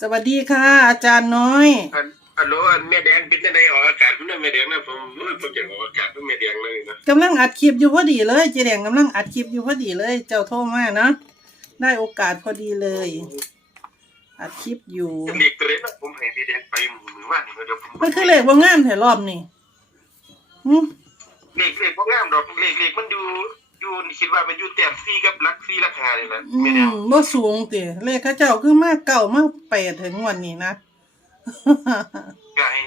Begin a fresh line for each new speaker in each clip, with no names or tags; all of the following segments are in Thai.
สวัสดีค่ะ อาจารย์น้อย
อันฮัลโหลอันแม่แดงเป็นจังไดออกอากาศพุ่นนะแม่แดงนะผมโอ้ยผมจะออกอากาศพุ่นแม่แดงเลยนะ
กำลังอัดคลิปอยู่พอดีเลยเจแดงกำลังอัดคลิปอยู่พอดีเลย เจ้าโทรมาเนาะได้โอกาสพอดีเลย อัดคลิปอยู่
เด็กตัวเล็กนะผมให้แม่แดงไปมือว่านนี่เดี๋ยวผม
มันคือเลขว่างามแถรอบนี่หึ
เลขเลขบ่งามดอกเลขเลขมันอยู่อยู่ คิดว่ามันอยู่แต้ม4กับหลัก4หลัก5นี่แหละ
อื
แม่แดง
มบ่สูงติเลขเข้าเจ้าคือมากเก่ามากแปดถึงวันนี้นะ
ก็ให้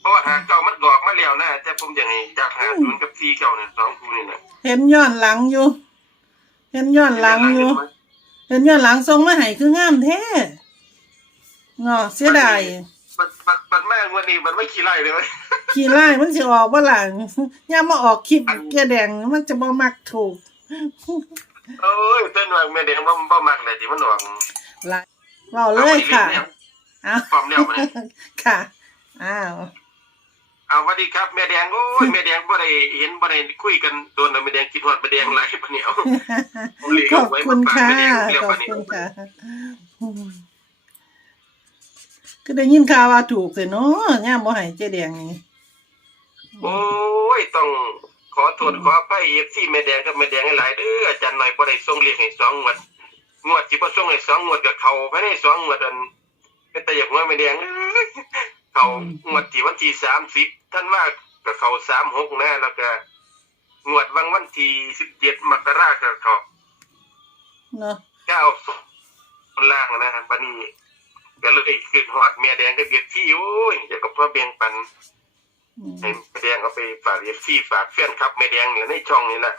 เพราะว่าหาเก่ามันดอกมาแล้วนะแต่ผมยังให้จากหาศูนย์กับ4เก่าเนี่ยสองคู่นี่นะ
เห็นย้อนหลังอยู่ เห็นย้อนหลังอยู่ เห็นย้อนหลังทรงมาให้คืองามแท้เนาะเสียดาย
บัดบัดบัดแม่งวันนี้มันไม่ขี้ไล่เลยเว้ย
ขี่ไล่มันสิออกว่าหลังย่ามาออกคลิปแกแดงมันจะบ่มักถูก
เอ้ยเต้นว่าแม่แดงบ่บ่มักเลยที่มันออก
ไล่เว้าเลยค่ะอ้าว
พร้อมแล้วมาเนี่ย
ค่ะอ้าว
เอาสวัสดีครับแม่แดงโอ้ยแม่แดงบ่ได้เห็นบ่ได้คุยกันโดนแล้วแม่แดงคิดฮอดแม่แดงหลายปานนี้เอาผมเรียก
ขอบ
ไว้
คุณ
มาฝาก
ค่ะ
แม่แดงเรียก
ขอ
ว่า
บ
นี่
คุณค่ะอืมก็ได้ยินข่าวว่าถูกแต่เนาะย่ามบ่ให้เจ๊แดงนี่
โอ้ยต้องขอโทษขออภัย FC แม่แดงกับแม่แดงหลายๆเด้ออาจารย์หน่อยบ่ได้ส่งเลขให้สองงวดงวดที่บ่ส่งให้สองงวดก็เข้าไปในสองงวดอันเป็นแต่อย่างว่าแม่แดงเอ้ยเข้างวดที่วันที่30ท่านว่าก็เข้า36นะแล้วก็งวดวันวันที่17มกราคมก็เข้า
เนาะ
เก้าสองล่างนะบันนี้ก็เลยคือหอดเมียแดงก็เบียดที่โอ้ยอยากกับพ่อเบียงปัน
อืม
ให้เมียแดงเอาไปฝากเบียดที่ฝากแฟนครับเมียแดงเนี่ยในช่องนี่แหละ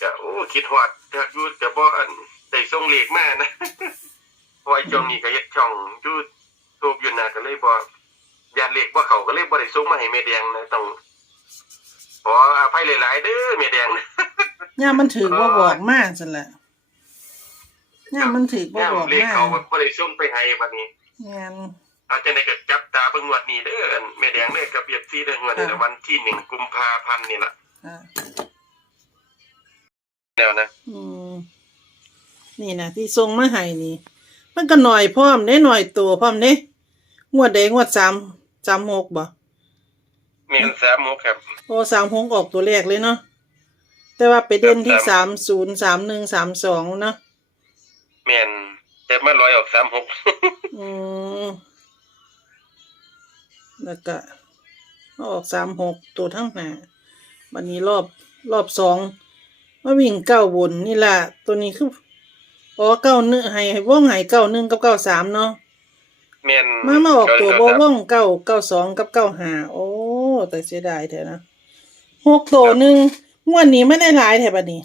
จะโอ้คิดหอดจะอยูจะบ่อันได้ส่งเลขมานะเพราะว่าช่วงนี้ก็เฮ็ดช่องอยูทูบอยู่นะก็เลยบ่ยานเลขบ่เขาก็เลยบ่ได้ส่งมาให้เมียแดงนะต้องขออภัยหลายๆเด้อเมียแดง
ย่ามมันถือว่าบอกมากซั่นแหละย่ามมันถือว่า
เนี่ย
บอก
เลข
มาก
เขาบ่ได้ส่งไปให้บัดนี้
งาน
อาจจะในก็จับตาเบิ่งงวดนี้เด้ออันแม่แดงเด้อกับเบียดซีเด้องวดนี้ละวันที่หนึ่งกุมภาพันธ์นี่ล่ะ
อ่า
แล้วนะ
อืมนี่นะที่ทรงมาให้นี่ มันก็หน่อยพร้อมได้หน่อยตัวพร้อมเด้งวดใดงวดสามสามหกบ่
เมียนสามหกครับ
โอ้สามหกออกตัวแรกเลยเนาะแต่ว่าไปเด่นที่สามศูนย์สามหนึ่งสามสองเนาะ
เมียนแต่มาลอยออกสามหก
อืม แล้วก็ออกสามหกตัวทั้งหน้าวันนี้รอบรอบสองมาวิ่งเก้าบนนี่แหละตัวนี้คืออ๋อเก้าหนึ่งให้ให้ว่องให้เก้าหนึ่งกับเก้าสามเนาะ
เมียน
มามาออกตัวบ่ว่องเก้าเก้าสองกับเก้าห้าโอ้แต่เสียดายแท้นะหกตัวหนึ่งงวดนี้ไม่ได้หลายแท้บัดนี้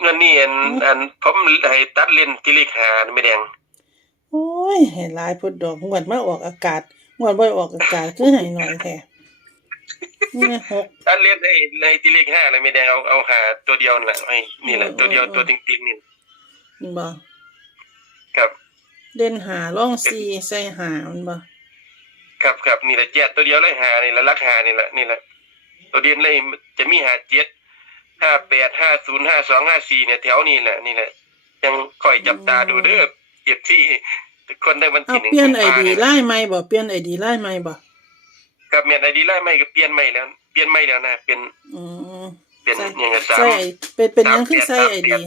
เงินนี่อันอันผมให้ตัดเล่นที่เลขหาแม่แดง
โอ้ยเห็นหลายพุดดอกงวดมาออกอากาศ งวดบ่ออกอากาศคือให้หน่อยแท้นี่หก
ตัดเล่นให้ในที่เลขห้าเลยแม่แดงเอาเอาหาตัวเดียวนั่นแหละให้นี่แหละ
เออ
ตัวเดียว
เออ
ตัวติ๊งๆนี่
นี่บ่
ครับ
เด่นหาร่องซีใส่หามันบ่
ครับครับนี่แหละเจ็ดตัวเดียวเลยหานี่แหละรักหานี่แหละนี่แหละตัวเดียวเลยจะมีหาเจ็ดห้าแปดห้าศูนย์ห้าสองห้าสี่เนี่ยแถวนี้แหละนี่แหละยังคอยจับตาดูเด้อเจ็บที่ทุก คนได้วัน
เอา
ที่หนึ่ง
เปลี่ยนไอ
กุมภา
ดี
เนี่ย
ไล่ใหม่บ่เปลี่ยนไอดีไล่ใหม่บ่
ครับเมียนไอดีไล่ไม่ก็เปลี่ยนไม่แล้ว เปลี่ยนไม่แล้วนะเป็น
อืม
เป็น
ใส่
อย่างกับสาม
ใส่เป็นเป็นหยังคือ
สาม
ใส่
เปลี่
ไอย
น
ดี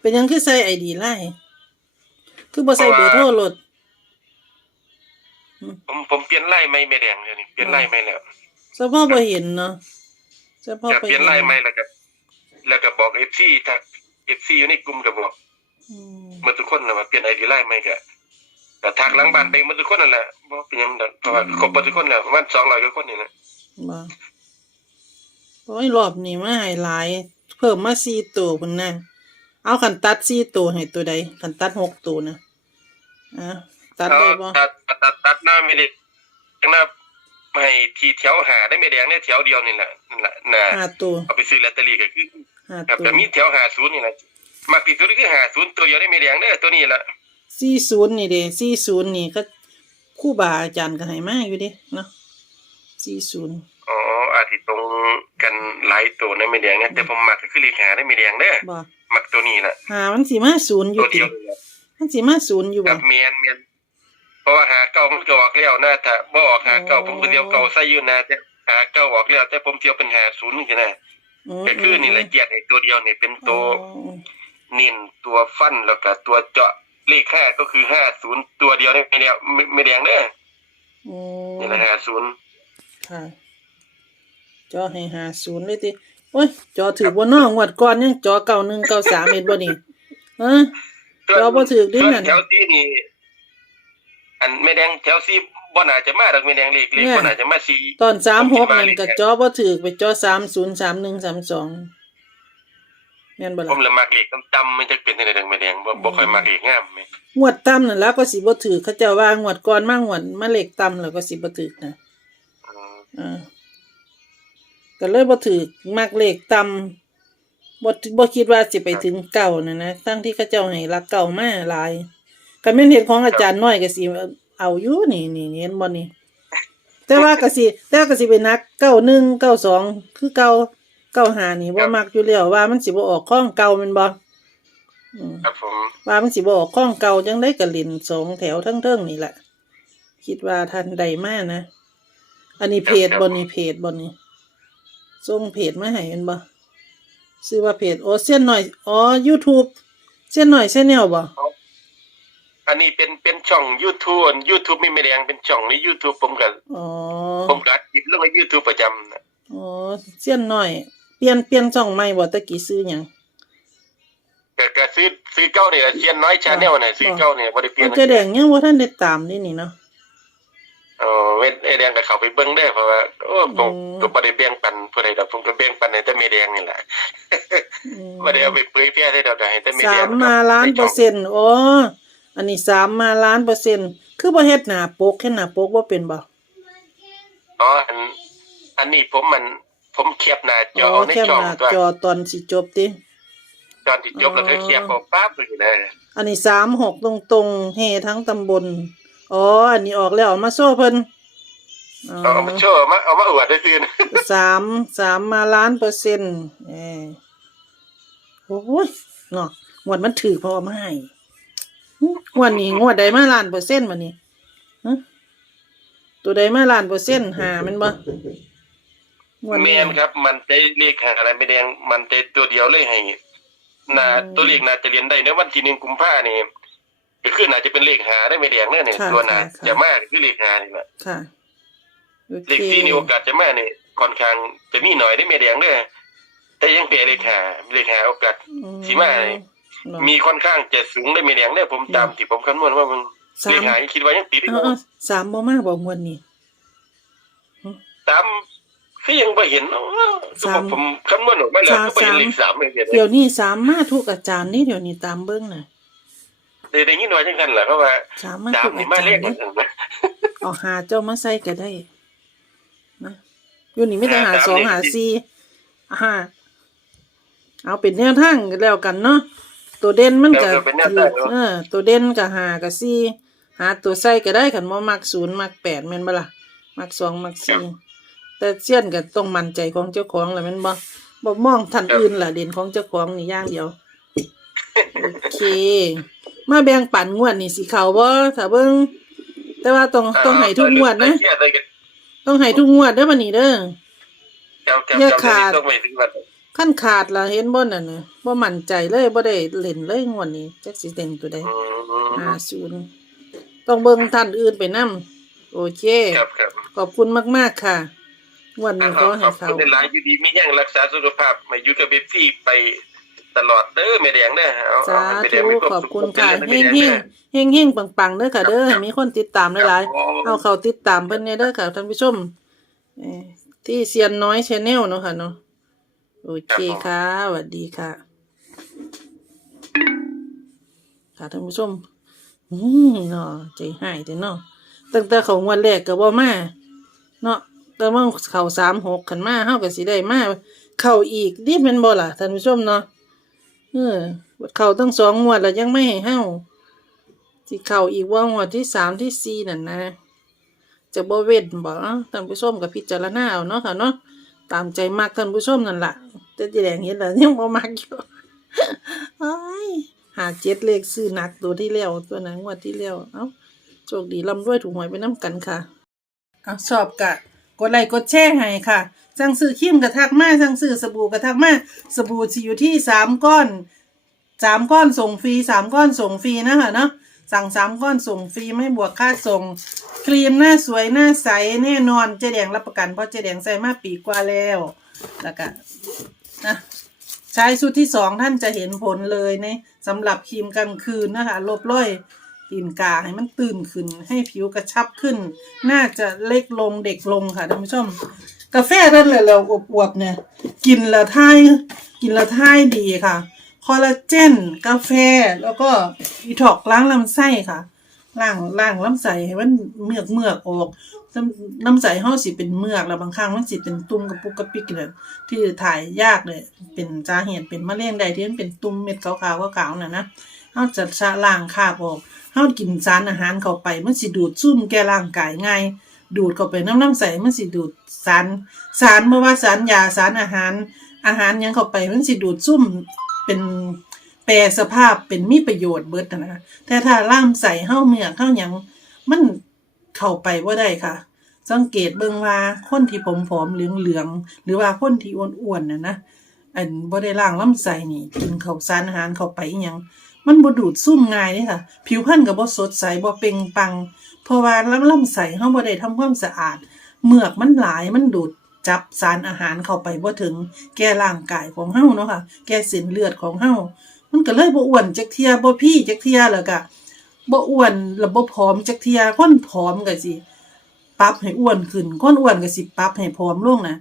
เป็นหยังคือใส่ไอดีไล่คือบ่ใส่เบอร์โทรรถ
ผมผมเปลี่ยนไล่ไม่ไม่แดงเลยนี่เปลี่ยนไล่ไม่แล้ว
เฉพาะบ่เห็นเนาะเฉพาะ
จะ
ไป
เปลี่ยนไล่ไม่แล้วก็แล้วก็บอกเอฟซีถ้าเอฟซีอยู่ในกลุ่มก็บอก
อืม
เมื่อทุกคนนะว่าเปลี่ยนไอดีไล่ไม่ก็ แต่ทักหลังบ้านไปเมื่อทุกคนนั่นแหละบอกเป็นหยังดอกเพราะว่าครบหมดทุกคนแล้วประมาณสองร้อยกว่าคนนี่นะ
บ่โอ้ยรอบนี้มาให้หลาย เพิ่มมา4ตัวพุ่นน่ะเอาคันตัด4ตัวให้ตัวใดคันตัด6ตัวนะอะตัด
เอา
ได้บ่
ตัดตัดตัดตัดหน้าไม่ได้จังหน้าไม่ให้ทีแถวหาได้ไม่แดงเนี่ยแถวเดียวนี่แหละนั่นแหละนะ
ห้าตัว
เอาไปซื้อลอตเตอรี่ก็คือ
ห้า
ครับ
ตัว
แต่มีแถวหาศูนย์นี่แหละมักที่สุดก็คือหาศูนย์ตัวเดียวได้ไม่แดงเด้อตัวนี้แหละ
สี่ศูนย์นี่เด้สี่ศูนย์นี่ก็ครู่บาอาจารย์ก็ให้มาอยู่เด้เนาะสี่ศูนย์
อ๋ออาจสิตรงกันหลายตัวนะไม่แดงนะแต่ผมมักก็คือเลขหาได้ไม่แดงเด้อ
บ่
มักตัวนี้แหละ
หามันสิมาศูนย์อ
ตั
ยู่
ว
ติ
เดียวนี่แหละ
มันสิมาศูนย์อยู่
กั
บ่
บเมียนเมียนเพราะว่าหาเก้ามันก็ออกแล้วนะถ้าบ่ออกหาเก้า
อ๋อ
ผมก็เดียวเก้าใส่อยู่นะแต่หาเก้าออกแล้วแต่ผมเที่ยวเป็นหาศูนย์นี่นะ
ม
ก็คือนี่แหละแยกให้ตัวเดียวนี่เป็นตัว
อ๋อ
เน้นตัวฟันแล้วก็ตัวเจาะ เลขห้าก็คือห้าศูนย์ตัวเดียวนี่ไม่แดงไม่ไม่แดงเด้อ
อืม
นี่นะห้าศูนย์
ค่ะ จอให้หาศูนย์เลยติโอ้ย จอถือบ่น้องวัดก่อนยังจอเก่าหนึ่งเก่าสามเห็นบ่นี่เออเราบ่ถือดินั่น
แถวซีนี่ อันไม่แดงแถวซีบ่น่าจะมาดอกไม่แดงเลขเลข
เนี่ย
บ่น่าจะมาซี
ตอนสามหก
ผมคิดว่า
นั่นก็จอบ่ถือไปจอสามศูนย์สามหนึ่งสามสอง แม่นบ่
ผ
ล่ะ
มเลยมักเลขต่ำๆมันจะเป็นจังได๋ดังไม่แดงบ่บ่ค่อยมักเลขงามแหม
งวดต่ำนั่นแล้วก็สิบ่ถือเขาเจ้าว่างวดก่อนมางวดมาเลขต่ำแล้วก็สิบ่ถือนะ
อืม
อ่าก็เลยบ่ถือมักเลขต่ำบ่บ่คิดว่าสิไปถึงเก่านั่นนะทั้งที่เขาเจ้าให้รักเก่ามาหลายก็แม่นเห็นของอาจารย์น้อยก็สิเอาอยู่นี่นี่เห็นบ่นี่แต่ว่าก็สิแต่ว่าก็สิเป็นนักเก้าหนึ่งเก้าสองคือเก้าเก้าหานี่บ่มักอยู่แล้วว่ามันสิบ่ออกข้องเก่าแม่นบ่อืม
ครับผม
ว่ามันสิบออกข้องเก่าจังได้กระลินสองแถวทั้งเทิงนี่แหละคิดว่าทันใดมากนะ อันนี้เพจบนนี่เพจบนนี่ส่งเพจมาให้กันบ่ซื้อว่าเพจโอเส้นหน่อยอ๋อ YouTube เส้นหน่อยเส้นแนวบ่
อันนี้เป็นเป็นช่อง YouTube อัน YouTube มีไม่แดงเป็นช่องใน YouTube ผมก็
อ๋อ
ผมก็คิดเรื่อง YouTube ประจำนะ
อ๋อเส้นหน่อย เปลี่ยนเปลี่ยนช่องใหม่บ่ตะกี้ซื้อหยัง
ก็ก็ซื้อซื้อเก้านี่ล่ะเชียนน้อยชาแนลน่ะซื้อเก้านี่บ่ได้เปลี่ย
มันนจะแดงยังบ่ทันได้ตามนี่นี่เนาะ
เออเว้นไอ้แดงก็เข้าไปเบิ่งได้เพราะว่าโอ้ผม
อืม
ก็บ่ได้แบ่งปันผู้ใดดอกผมก็แบ่งปันให้แต่แม่แดงนี่แหละ
อืม
บ่ได้เอาไปเผยแพร่ได้ดอกก็ให้แต่แม่แด
สางมมาล้านเปอร์เซ็นต์อ๋ออันนี้สามมาล้านเปอร์เซ็นต์คือบ่เฮ็ดหน้าปกเฮ็ดหน้าปกบ่เป็นบ่
อ๋ออันอันนี้ผมมัน ผมเคียบหน้าจอใน
แค่
ช่อง
หน้า
ตัว
จอตอนสิจบติ
ตอนที่จบแล้วก็เคียบออกปั๊บเลยนะ
อันนี้สามหกตรงตรงๆเฮทั้งตำบล อ๋อ อันนี้ออกแล้วเอามาโซ่เพิ่นอ๋อ
เอามาโชว์เอามาเอามาอวดได้ซื่อนะ
สามสามมาล้านเปอร์เซ็นต์เออโอ้ยเนาะงวดมันถือเพราะเอามาให้หึงวดนี้งวดใดมาล้านเปอร์เซ็นต์มานี่ฮะตัวใดมาล้านเปอร์เซ็นต์หาแมันบ่ งวด
แม่
นี้
นครับ มันได้เลขหาอะไรไม่แดง มันได้ตัวเดียวเลยให้น่า
อืม
ตัวเลขน่าจะเรียนได้ในวันที่หนึ่งกุมภานี่ก็คือน่าจะเป็นเลขหาได้ไม่แดงแน่เนี่ย
ค่ะ
ตัวน่า
ค่ะค่ะ
จะมาคือเลขหานี่แหละ
ค่ะโอ
เล
เค
ขที่นี่โอกาสจะมานี่ค่อนข้างจะมีหน่อยได้ไม่แดงเด้อแต่ยังเปเลขหาเลขหาโอกาส
อื
สิมา
เนาะ
มีค่อนข้างจะสูงได้ไม่แดงได้อผมตามที่ผมคำนวณว่ามัน
สาม
เลขหาคิดว่ายังติดอยู่
เอาเอาสามบ่มาบ่งวดนี้
ตาม คือยังไม่เห็นเนาะ
สาม
ผมคำนวณออกมาแล้ว
สาม
ก็ไม่เห็น
สาม
เลขสามเลยเดี๋ยว
เดี๋ยวนี้สามมาทุกอาจารย์นี่เดี๋ยวนี้ตามเบิ้งน่ะ
ได้ได้ยินว่าจังกันแหละเพราะว่า
สามมา
สา
ทุ
ม
ก
นี่
อา
มา
จาร
เรียก
ย์
กั
เด้
นนะ
เอาหาเจ้ามาใส่ก็ได้นะอยู่นี่ไม่ต้องหา
หาสาม
สอง
นี่
หาสี่ห้าเอาเป็นแนวทางกันแล้วกันเนาะตัวเด่นมันก็
เดี๋ยวเป็นแนวทางเนอะ
เออ ตัวเด่นก็หากับสี่หาตัวใส่ก็ได้กันบ่มักศูนย์มักแปดแม่นบ่ล่ะมักสองมักสี่ แต่เสี้ยนก็ต้องมั่นใจของเจ้าของแหละแม่นบ่บ่มองท่านอื่นล่ะเด่นของเจ้าของนี่อย่างเดียว โอเค มาแบ่งปันงวดนี่สิเขาบ่ถ้าเบิ่งแต่ว่าต้องต้องให้ทุกงวดนะ ต้องให้ทุกงวดเด้อบัดนี้เด้อ
เจ้าเจ้า
อย่า
เจ้า
ขาด
ต้องไปถึงวัน
ขั้นขาดล่ะเห็นบ่นั่นน่ะบ่มั่นใจเลยบ่ได้เล่นเลยงวดนี้จักสิเล่นตัวใด
อืม
50ต้องเบิ่งท่านอื่นไปนํโอเค
ครับครับ
ขอบคุณมาก ๆ ค่ะง วดนี้ขอ
ข
ให้
อบ
เขา
คุณในหลายอยู่ดีมีแห้งรักษาสุขภาพมาอยู่กับเบปซี่ไปตลอดเด้อแม่แดงเด้อเอา
สา
เอาให้แม่แด
ธุ
งมีวาม
ขอบ
สุข
คุณค่ะ
วาม
เฮ
จริ
ง
ญ
เฮ
นะ
ง
แม่แด
เฮงเฮงปังๆเด้อค่ะเด้อให้มีคนติดตามหลาย
ครับ
ๆเอาเขาติดตามเพิ่นเนี่ยเด้อค่ะท่านผู้ชมเอ่อที่เซียนน้อยชาแนลเนาะค่ะเนาะโอเคค่ะสวัสดีค่ะ ค่ะท่านผู้ชม อืมเนาะใจหายแต่เนาะตั้งแต่เขางวันแรกก็บ่มาเนาะ แต่ว่าเข่าสามหกขันมาเฮาก็สิได้มาเข้าอีกนี่เป็นบ่ล่ะท่านผู้ชมเนาะเออเข่าตั้งสองงวดแล้วยังไม่ให้เฮาสิเข้าอีกว่างวดที่สามที่สี่นั่นนะ จะบ่เว้นบ่เนาะท่านผู้ชมก็พิจารณาเอาเนาะค่ะเนาะตามใจมักท่านผู้ชมนั่นล่ะแต่ที่แดงเห็นแล้วยังบ่มักอยู่หาเจ็ดเลขซื้อหนักตัวที่แล้วตัวนั้นงวดที่แล้วเอ้าโชคดีร่ำรวยถูกหวยไปน้ำกันค่ะ เอาชอบกะ กดไลค์กดแชร์ให้ค่ะ สั่งซื้อครีมกระทักมาสั่งซื้อสบู่กระทักมาสบู่สิอยู่ที่สามก้อนสามก้อนส่งฟรีสามก้อนส่งฟรีนะคะเนาะสั่งสามก้อนส่งฟรีไม่บวกค่าส่ง ครีมหน้าสวยหน้าใสแน่นอนเจ๊แดงรับประกันเพราะเจ๊แดงใส่มาปีกว่าแล้วแล้วก็นะใช้สูตรที่สองท่านจะเห็นผลเลยในสำหรับครีมกลางคืนนะคะลบล้อย ตีนกาให้มันตื่นขึ้น ให้ผิวกระชับขึ้น น่าจะเล็กลงเด็กลงค่ะท่านผู้ชม กาแฟนั่นแหละเราอวบๆเนี่ย กินละทายกินละทายดีค่ะคอลลาเจนกาแฟแล้วก็อีท็อกล้างลำไส้ค่ะล้างล้างลำไส้ให้มันเมือกเมือกออกน้ำน้ำใสเฮาสิเป็นเมือกแล้วบางครั้งมันสิเป็นตุ่มกระปุกกระปิกเลยที่ถ่ายยากเลยเป็นสาเหตุเป็นมะเร็งใดที่มันเป็นตุ่มเม็ดขาวๆขาวๆน่ะนะาจะชะล้างคราบออกเฮากินสารอาหารเข้าไปมันสิดูดซุ่มแก่ร่างกายง่าย ดูดเข้าไปน้ำน้ำใสมันสิดูดสาร สารเมื่อว่าสารยาสารอาหาร อาหารยังเข้าไปมันสิดูดซุ่มเป็นแปรสภาพเป็นมีประโยชน์เบิดนะนะแต่ถ้าล่ามใส่เฮ้าเมือกเฮ้าหยังมันเข้าไปว่าได้ค่ะ สังเกตเบิ่งว่าคนที่ผอมเหลืองๆหลืองหรือว่าคนที่อ้วนๆน่ะนะอันบ่ได้ล้างล่ำไส้นี่กินข้าวสารอาหารเข้าไปหยัง มันบ่ดูดซุ่มง่ายเด้ค่ะ ผิวพรรณก็บ่สดใสบ่เปล่งปลัง เพราะว่าลำลำไส้เฮาบ่ได้ทำความสะอาด เมือกมันหลายมันดูดจับสารอาหารเข้าไปบ่ถึง แก่ร่างกายของเฮาเนาะค่ะ แก่เส้นเลือดของเฮามันก็เลยบ่อ้วนจักเทียบ่พี่จักเทียแล้วก็บ่อ้วนแล้วบ่ผอมจักเทียคนผอมก็สิปรับให้อ้วนขึ้นคนอ้วนก็สิปรับให้ผอมลงนะ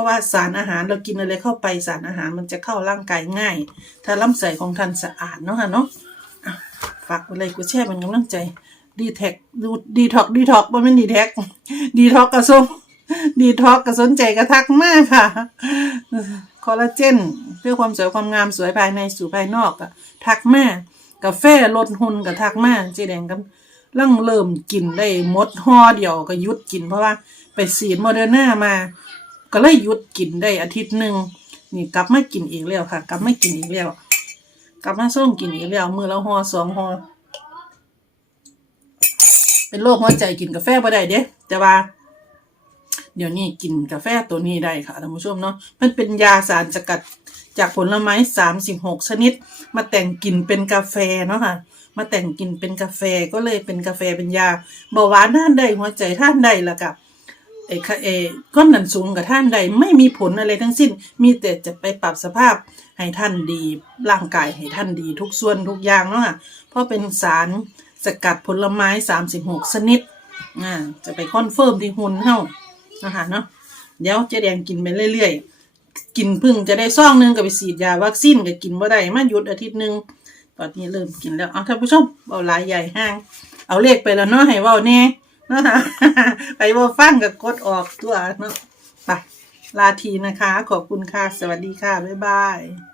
ราะว่าสารอาหารเรากินอะไรเข้าไปสารอาหารมันจะเข้าร่างกายง่าย ถ้าลำไส้ของท่านสะอาดเนาะค่ะเนาะฝากอะไรกูแช่เป็นกำลังใจดีแท็กดูดีท็อกดีท็อกบ่แม่นดีแท็กดีท็อกกระทรงดีท็อกก็สนใจกระทักมากค่ะ คอลลาเจน เพื่อความสวยความงามสวยภายในสู่ภายนอกอะทักมากกาแฟลดหุ่นกับทักมากเจ๊แดงกันลั่งเริ่มกินได้มดห่อเดียวก็ยุดกินเพราะว่าไปฉีดโมเดอร์นามา ก็เลยหยุดกินได้อาทิตย์หนึ่งนี่กลับมากินอีกแล้วค่ะ กลับมากินอีกแล้ว กลับมาส่งกินอีกแล้วมือละห่อสองห่อเป็นโรคหัวใจกินกาแฟบ่ได้เด้แต่ว่า เดี๋ยวนี้กินกาแฟตัวนี้ได้ค่ะท่านผู้ชมเนาะมันเป็นยาสารสกัดจากผลไม้สามสิบหกชนิด มาแต่งกลิ่นเป็นกาแฟเนาะค่ะ มาแต่งกลิ่นเป็นกาแฟก็เลยเป็นกาแฟเป็นยาเบาหวานท่านใดหัวใจท่านใดละกับ ไอ้ค่ะเอ้ก้อนหนันสูงกับท่านใดไม่มีผลอะไรทั้งสิ้น มีแต่จะไปปรับสภาพให้ท่านดี ร่างกายให้ท่านดีทุกส่วนทุกอย่างเนาะค่ะเพราะเป็นสารสกัดผลไม้สามสิบหกชนิดอ่าจะไปคอนเฟิร์มที่หุ่นเฮานะคะเนาะเดี๋ยวเจ๊แดงกินไปเรื่อยๆ กินพึ่งจะได้ซ่องนึงก็ไปฉีดยาวัคซีนก็กินบ่ได้มาหยุดอาทิตย์นึงตอนนี้เริ่มกินแล้วเอาท่านผู้ชมเบาลายใหญ่ห้าง เอาเลขไปแล้วเนาะให้ว้าแน่ ไปเว้ฟังกับกดออกตัวเนาะไปลาทีนะคะ ขอบคุณค่ะ สวัสดีค่ะ บ๊ายบาย